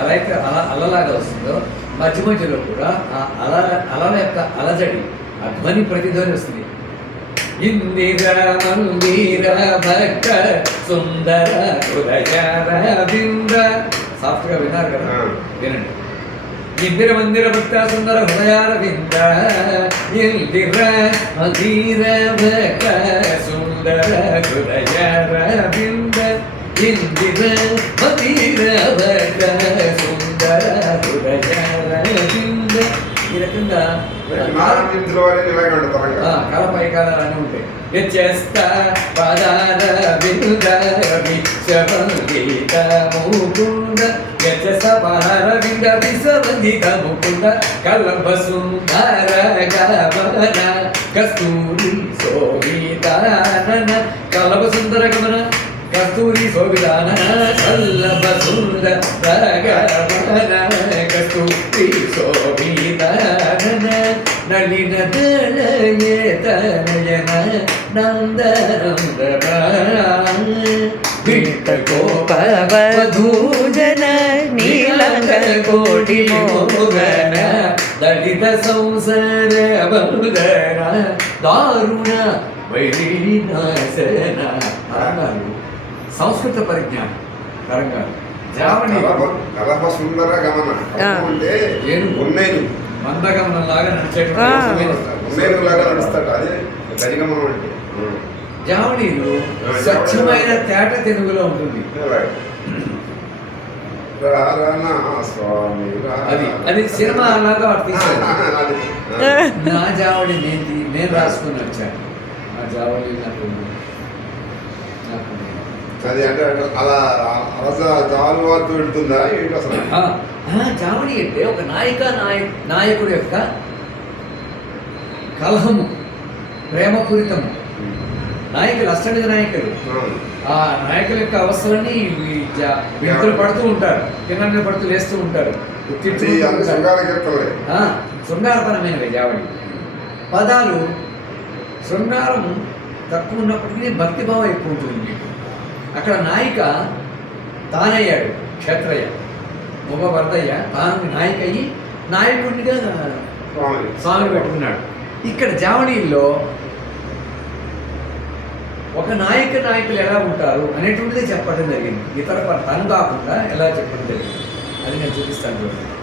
ఎలా అయితే అలలాగా వస్తుందో మధ్య మధ్యలో కూడా ఆ అలల యొక్క అలజడి ఆ ధ్వని ప్రతిధ్వని వస్తుంది. ఇందిర మందిర భక్త సుందర హృదయారవింద. సాఫ్ట్గా విన్నారు కదా, వినండి. ఇందిర మందిర భక్త సుందర హృదయారవింద. ఇందిర మందిర భక్త సుందర హృదయారవింద. ఇందిర మందిర భక్త సుందర హృదయారవింద. ఈ రకంగా కలపై కాలాలన్నీ ఉంటాయి. చేస్తా పదాల వినుద విశ్వవందిత ముకుంద. యశసపహార వింద విశ్వవందిత ముకుంద. కలంబ సుందర గమన కస్తూరి శోభితానన. కలంబ సుందర గమన కస్తూరి శోభితానన. కల్లభ సుందర గమన కస్తూరి శోభితానన. నలిన దళయతనయన నందనందన. కోపవధూజన నీలంగ కోటి మోగన. దళిత సంసార బంధన దారుణ వైనాశన. సంస్కృత పరిజ్ఞానం తరంగాలు. జావణి సుందర గమన అంటే మందగమనం లాగా నడుస్తాడు. అదే గజగమనం అంటే. జావళీలు స్వచ్ఛమైన తేట తెలుగులో ఉంటుంది. అది సినిమా లాగా తీసాడు. నా జావళి నేను రాసుకుని వచ్చాను. నా జావళి నాకు అది అంటే అలా జాలువార్త పెడుతుందా ఏంటి అసలు? జావళి అంటే ఒక నాయకుడు యొక్క కలహము, ప్రేమపూరితము. నాయకులు అష్టంగ నాయకులు, ఆ నాయకుల యొక్క అవసరాన్ని విడుదల పడుతూ ఉంటారు, కింద పడుతూ లేస్తూ ఉంటారు. శృంగారపరమైనవి జావళి. పదాలు శృంగారం తక్కువ ఉన్నప్పటికీ భక్తిభావం ఎక్కువ ఉంటుంది మీకు. అక్కడ నాయిక తానయ్యాడు, క్షత్రయ్య మొగ భర్తయ్య తాను నాయక అయ్యి నాయకుడిగా స్వామిని పెట్టుకున్నాడు. ఇక్కడ జావళీల్లో ఒక నాయకులు ఎలా ఉంటారు అనేటువంటిదే చెప్పడం జరిగింది. ఇతర తను కాకుండా ఎలా చెప్పడం జరిగింది అది నేను చూపిస్తాను చూడండి.